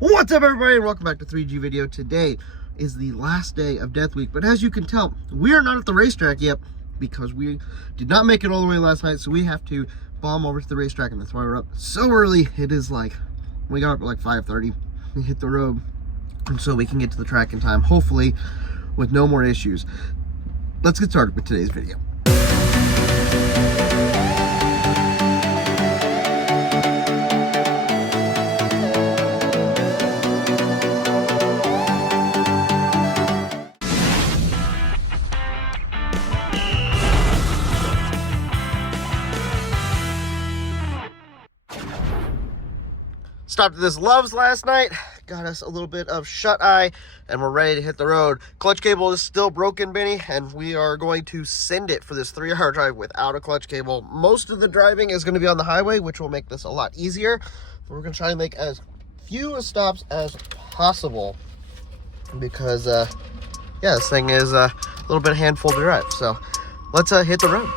What's up, everybody, and welcome back to 3G Video. Today is the last day of Death Week, but as you can tell, we are not at the racetrack yet because we did not make it all the way last night, so we have to bomb over to the racetrack, and that's why we're up so early. It is like, we got up at like 5:30, we hit the road, and so we can get to the track in time, hopefully with no more issues. Let's get started with today's video. Stopped at this Love's last night, got us a little bit of shut-eye, and we're ready to hit the road. Clutch cable is still broken, Benny, and we are going to send it for this 3-hour drive without a clutch cable. Most of the driving is going to be on the highway, which will make this a lot easier. But we're going to try to make as few stops as possible because, yeah, this thing is a little bit handful to drive. So let's hit the road.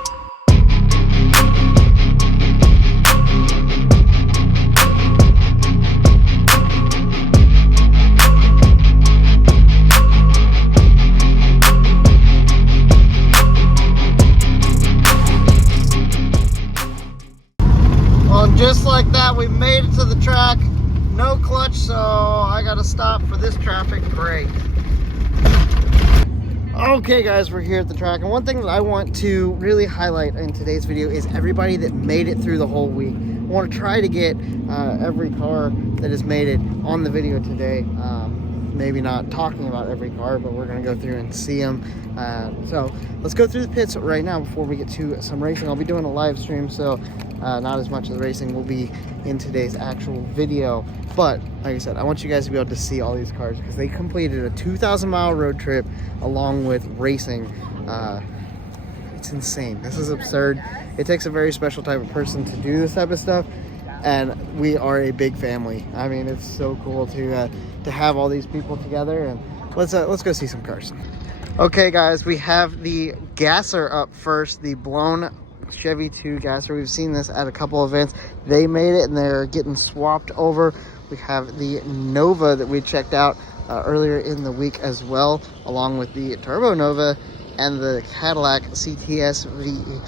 Just like that, we made it to the track. No clutch, so I gotta stop for this traffic break. Okay guys, we're here at the track, and one thing that I want to really highlight in today's video is everybody that made it through the whole week. I want to try to get every car that has made it on the video today. Maybe not talking about every car, but we're going to go through and see them. So let's go through the pits right now before we get to some racing. I'll be doing a live stream, so not as much of the racing will be in today's actual video. But like I said, I want you guys to be able to see all these cars because they completed a 2,000-mile road trip along with racing. It's insane. This is absurd. It takes a very special type of person to do this type of stuff, and we are a big family. I mean, it's so cool to have all these people together. And let's go see some cars. Okay guys, we have the gasser up first, the blown Chevy 2 gasser. We've seen this at a couple events. They made it and they're getting swapped over. We have the Nova that we checked out earlier in the week as well, along with the Turbo Nova and the Cadillac CTS VE.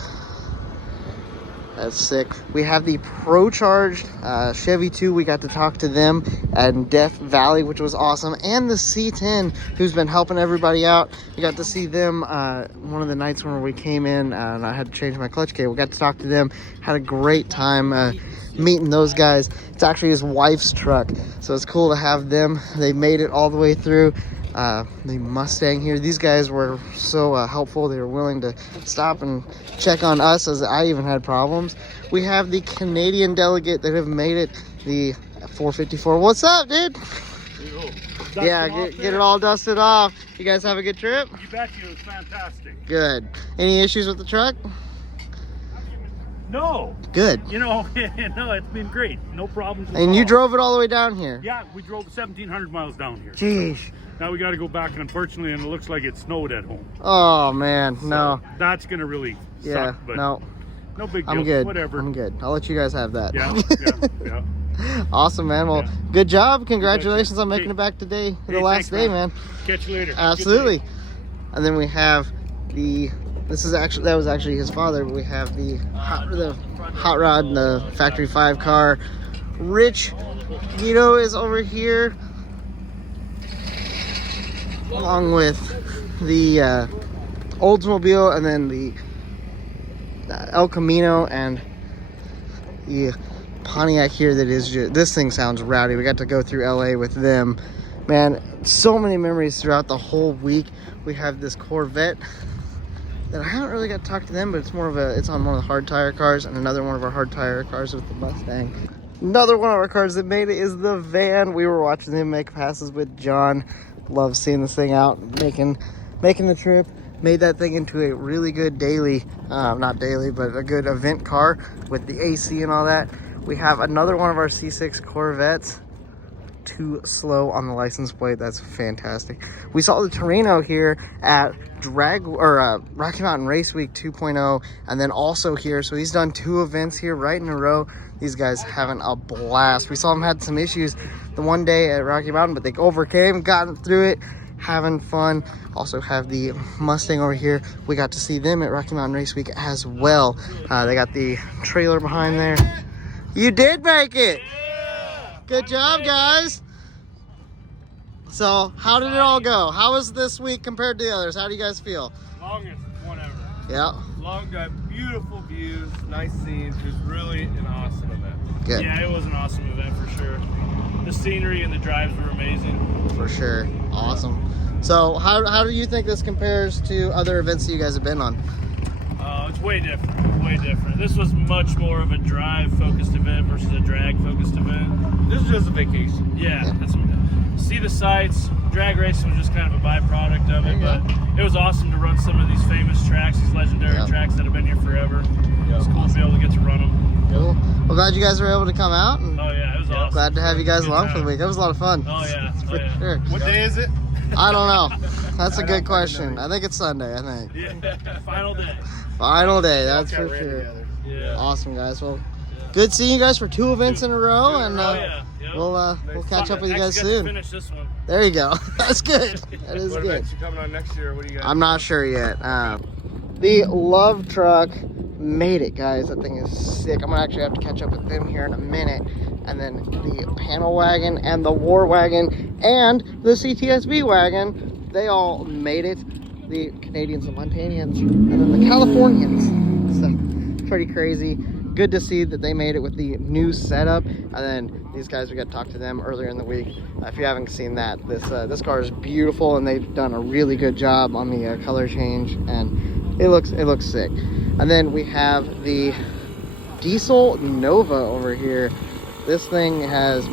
That's sick. We have the Pro-Charged Chevy 2. We got to talk to them at Death Valley, which was awesome. And the C10, who's been helping everybody out. We got to see them one of the nights when we came in and I had to change my clutch cable. We got to talk to them. Had a great time meeting those guys. It's actually his wife's truck, so it's cool to have them. They made it all the way through. The Mustang here. These guys were so helpful. They were willing to stop and check on us as I even had problems. We have the Canadian delegate that have made it, the 454. What's up, dude? Yeah, get it all dusted off. You guys have a good trip? You bet you. It was fantastic. Good. Any issues with the truck? No. Good. You know, no, it's been great. No problems. And you drove it all the way down here? Yeah, we drove 1,700 miles down here. Jeez. Now we got to go back, and unfortunately, and it looks like it snowed at home. Oh man, so no. That's gonna really suck, but no big deal. I'm good. Whatever. I'm good. I'll let you guys have that. Yeah. Awesome, man. Well, good job. Congratulations on making it back today, the last day, man. Catch you later. Absolutely. And then we have the. That was actually his father. But we have the hot rod and the Factory 5 car. Rich Guido is over here, along with the Oldsmobile, and then the El Camino, and the Pontiac here. That is just, this thing sounds rowdy. We got to go through LA with them, man. So many memories throughout the whole week. We have this Corvette that I haven't really got to talk to them, but it's more of it's on one of the hard tire cars, and another one of our hard tire cars with the Mustang. Another one of our cars that made it is the van. We were watching him make passes with John. Love seeing this thing out, making the trip. Made that thing into a really good daily, not daily, but a good event car with the AC and all that. We have another one of our C6 Corvettes. Too slow on the license plate. That's fantastic. We saw the Torino here at Rocky Mountain Race Week 2.0, and then also here. So he's done 2 events here right in a row. These guys having a blast. We saw them had some issues the one day at Rocky Mountain, but they overcame, gotten through it, having fun. Also have the Mustang over here. We got to see them at Rocky Mountain Race Week as well. They got the trailer behind there. You did make it. Good job, guys. So how did it all go? How was this week compared to the others? How do you guys feel? Longest one ever. Yeah. Long drive, beautiful views, nice scenes. It was really an awesome event. Good. Yeah, it was an awesome event for sure. The scenery and the drives were amazing. For sure. Awesome. So how do you think this compares to other events that you guys have been on? It's way different. Way different. This was much more of a drive-focused event versus a drag-focused event. This is just a vacation. Yeah, that's see the sights. Drag racing was just kind of a byproduct of it, but it was awesome to run some of these famous tracks, these legendary tracks that have been here forever. It's cool to be able to get to run them. Cool. Well, glad you guys were able to come out. And Oh yeah, it was awesome. glad to have you guys Good along time. for the week. That was a lot of fun. Oh yeah, For sure. What day is it? I don't know. That's a good question. I think it's Sunday, I think. Yeah, final day. Final day, that's for sure. Yeah. Awesome, guys. Well, good seeing you guys for 2 events in a row, and Oh yeah. Yep. we'll catch up with you guys Actually got to soon. finish this one. There you go. That's good. That is What good. events you coming on next year? What do you got? I'm not sure yet. The Love Truck made it, guys. That thing is sick. I'm gonna actually have to catch up with them here in a minute. And then the Panel Wagon and the War Wagon and the CTSV Wagon, they all made it. The Canadians, the Montanians, and then the Californians. So pretty crazy. Good to see that they made it with the new setup. And then these guys, we got to talk to them earlier in the week. If you haven't seen that, this car is beautiful, and they've done a really good job on the color change, and it looks sick. And then we have the Diesel Nova over here. This thing has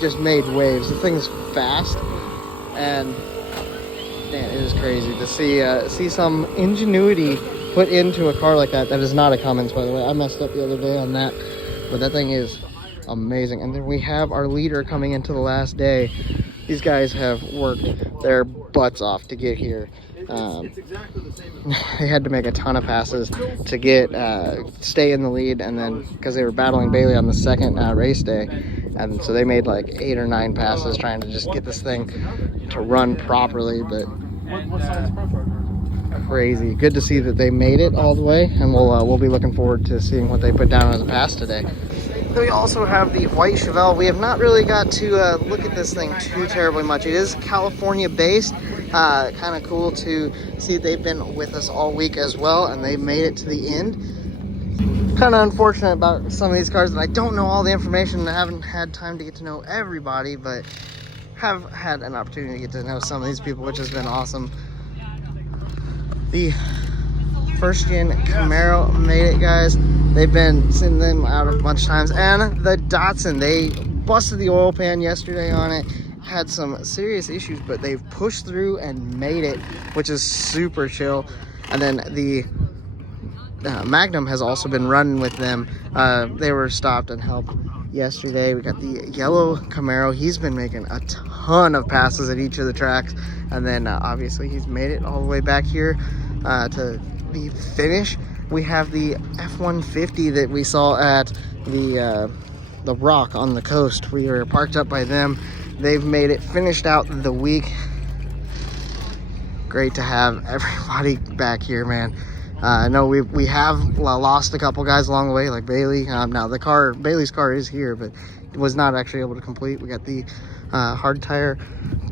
just made waves. The thing's fast, and man, it is crazy to see some ingenuity put into a car like that. That is not a Cummins, by the way. I messed up the other day on that, but that thing is amazing. And then we have our leader coming into the last day. These guys have worked their butts off to get here. It's exactly the same. They had to make a ton of passes to get stay in the lead, and then because they were battling Bailey on the second race day, and so they made like 8 or 9 passes trying to just get this thing to run properly. But What size crazy. Good to see that they made it all the way, and we'll be looking forward to seeing what they put down as a pass today. We also have the white Chevelle. We have not really got to look at this thing too terribly much. It is California based. Kind of cool to see they've been with us all week as well, and they made it to the end. Kind of unfortunate about some of these cars that I don't know all the information. I haven't had time to get to know everybody, but have had an opportunity to get to know some of these people, which has been awesome. The first gen Camaro made it, guys. They've been sending them out a bunch of times. And the Datsun, they busted the oil pan yesterday on it. Had some serious issues, but they've pushed through and made it, which is super chill. And then the Magnum has also been running with them. They were stopped and helped yesterday. We got the yellow Camaro. He's been making a ton of passes at each of the tracks. And then obviously he's made it all the way back here to the finish. We have the F-150 that we saw at the Rock on the coast. We were parked up by them. They've made it, finished out the week. Great to have everybody back here, man. I know we have lost a couple guys along the way, like Bailey. Now Bailey's car is here, but it was not actually able to complete. We got the hard tire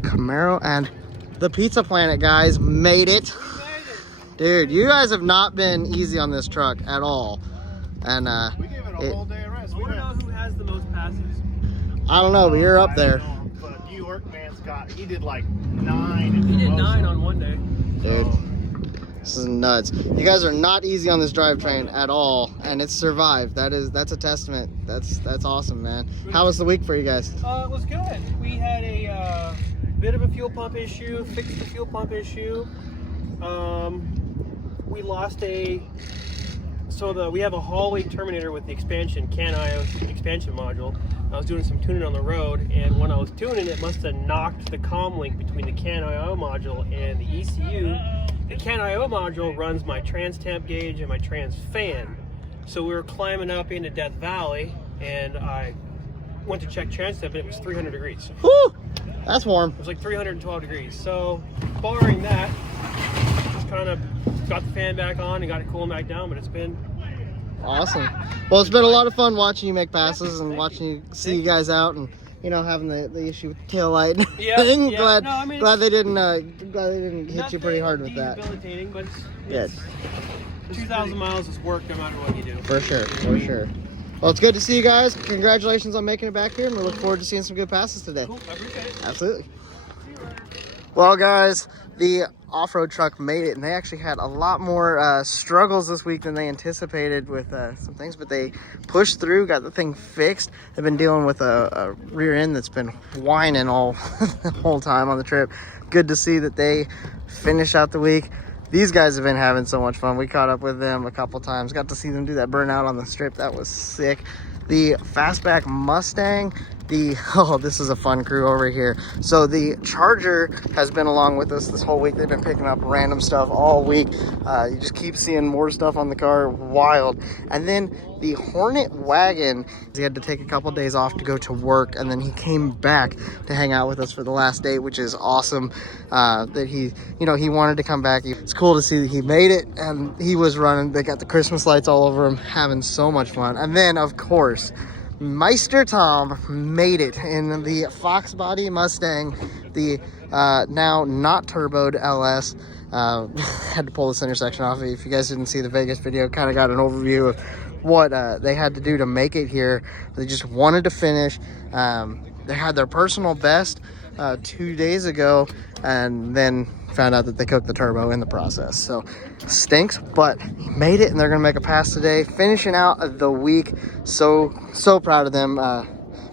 Camaro, and the Pizza Planet guys made it. Dude, you guys have not been easy on this truck at all. And we gave it a whole day of rest. I want to know who has the most passes. I don't know, but you're up there. But New York man Scott, he did like 9. He did 9 on one day. Dude, this is nuts. You guys are not easy on this drivetrain at all, and it's survived. That's a testament. That's awesome, man. How was the week for you guys? It was good. We had a bit of a fuel pump issue, fixed the fuel pump issue. We lost we have a hallway terminator with the expansion, CAN-IO expansion module. I was doing some tuning on the road, and when I was tuning, it must have knocked the comm link between the CAN-IO module and the ECU. The CAN-IO module runs my trans temp gauge and my trans fan. So we were climbing up into Death Valley, and I went to check transit, but it was 300 degrees. Woo! That's warm. It was like 312 degrees. So barring that, just kind of got the fan back on and got it cooling back down, but it's been awesome. Well, it's been a lot of fun watching you make passes and watching you see you guys out, and you know, having the issue with the tail light. Yeah, glad, no, I mean, glad they didn't hit you pretty hard with that. Debilitating, but Good. 2,000 miles is work no matter what you do. For sure, for sure. Well, it's good to see you guys. Congratulations on making it back here, and we look forward to seeing some good passes today. Cool, I appreciate it. Absolutely. Well, guys, the off-road truck made it, and they actually had a lot more struggles this week than they anticipated with some things, but they pushed through, got the thing fixed. They've been dealing with a rear end that's been whining all the whole time on the trip. Good to see that they finish out the week. These guys have been having so much fun. We caught up with them a couple times, got to see them do that burnout on the strip. That was sick. The Fastback Mustang, this is a fun crew over here. So the Charger has been along with us this whole week. They've been picking up random stuff all week. You just keep seeing more stuff on the car. Wild. And then the Hornet wagon, he had to take a couple days off to go to work, and then he came back to hang out with us for the last day, which is awesome. That he wanted to come back. It's cool to see that he made it, and he was running. They got the Christmas lights all over him, having so much fun. And then, of course, Meister Tom made it in the Fox Body Mustang, the now not turboed LS. Had to pull this intersection off. If you guys didn't see the Vegas video, kind of got an overview of what they had to do to make it here. They just wanted to finish. They had their personal best 2 days ago, and then found out that they cooked the turbo in the process. So stinks, but he made it, and they're gonna make a pass today, finishing out the week. So proud of them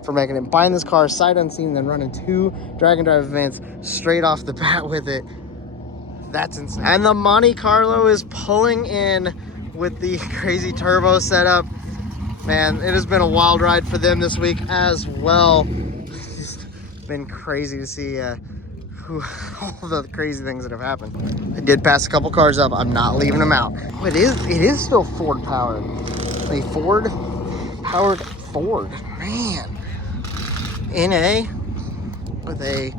for making it, buying this car sight unseen, then running 2 drag and drive events straight off the bat with it. That's insane. And the Monte Carlo is pulling in with the crazy turbo setup. Man, it has been a wild ride for them this week as well. It's been crazy to see all the crazy things that have happened. I did pass a couple cars up. I'm not leaving them out. Oh, it is still Ford powered. A Ford powered Ford, man. NA with a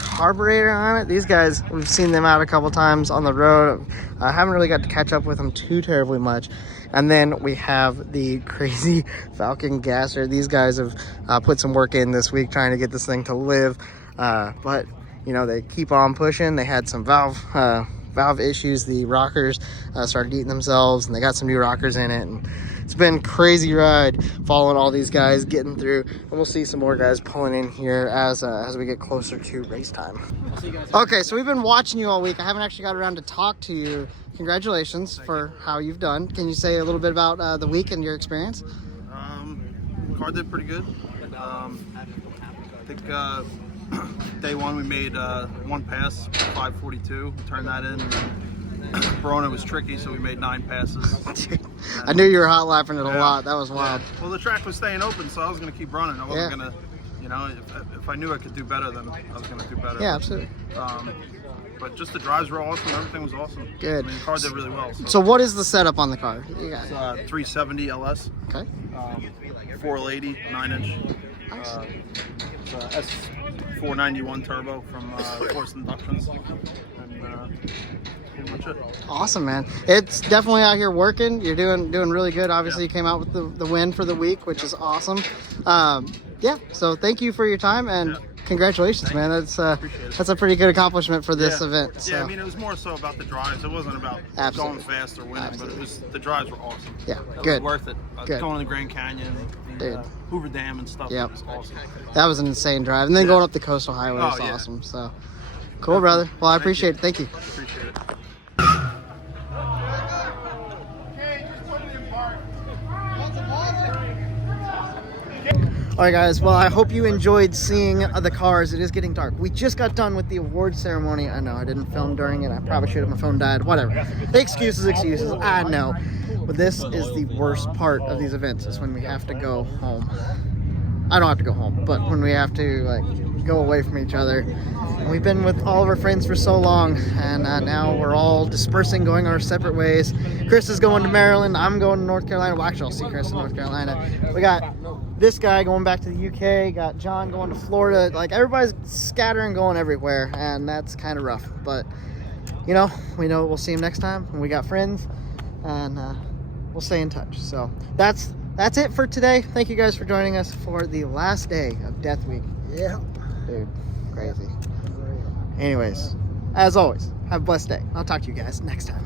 carburetor on it. These guys, we've seen them out a couple times on the road. I haven't really got to catch up with them too terribly much. And then we have the crazy Falcon gasser. These guys have put some work in this week trying to get this thing to live. But you know, they keep on pushing. They had some valve issues. The rockers started eating themselves, and they got some new rockers in it. And it's been a crazy ride following all these guys getting through. And we'll see some more guys pulling in here as we get closer to race time. Okay, so we've been watching you all week. I haven't actually got around to talk to you. Congratulations for how you've done. Can you say a little bit about the week and your experience? Car did pretty good. I think day one we made one pass, 542, turned that in. Verona was tricky, so we made 9 passes. I knew you were hot lapping it a lot. That was wild. Yeah. Well, the track was staying open, so I was going to keep running. I wasn't going to, you know, if I knew I could do better, then I was going to do better. Yeah, absolutely. But just the drives were awesome. Everything was awesome. Good. I mean, the car did really well. So what is the setup on the car? You got 370 LS. Okay. 480, 9-inch. It's S491 turbo from Force Inductions. And pretty much it. Awesome, man. It's definitely out here working. You're doing really good. Obviously, you came out with the win for the week, which is awesome. Yeah. So thank you for your time, and congratulations, man. That's a pretty good accomplishment for this event. So. Yeah, I mean, it was more so about the drives. It wasn't about going fast or winning, but it was the drives were awesome. Yeah, it good. was worth it. Good. Going to the Grand Canyon, the Hoover Dam and stuff. Yep. It was awesome. That was an insane drive, and then going up the coastal highway was awesome. So cool, brother. Well, I appreciate it. Thank you. Appreciate it. All right, guys. Well, I hope you enjoyed seeing the cars. It is getting dark. We just got done with the award ceremony. I know I didn't film during it. I probably should have. My phone died. Whatever. Excuses. I know. But this is the worst part of these events, is when we have to go home. I don't have to go home, but when we have to like go away from each other. And we've been with all of our friends for so long, and now we're all dispersing, going our separate ways. Chris is going to Maryland. I'm going to North Carolina. Well, actually, I'll see Chris in North Carolina. We got this guy going back to the UK. Got John going to Florida. Like, everybody's scattering, going everywhere, and that's kind of rough. But, you know we'll see him next time. And we got friends, and we'll stay in touch. So that's it for today. Thank you guys for joining us for the last day of Death Week. Yeah. Dude, crazy. Anyways, as always, have a blessed day. I'll talk to you guys next time.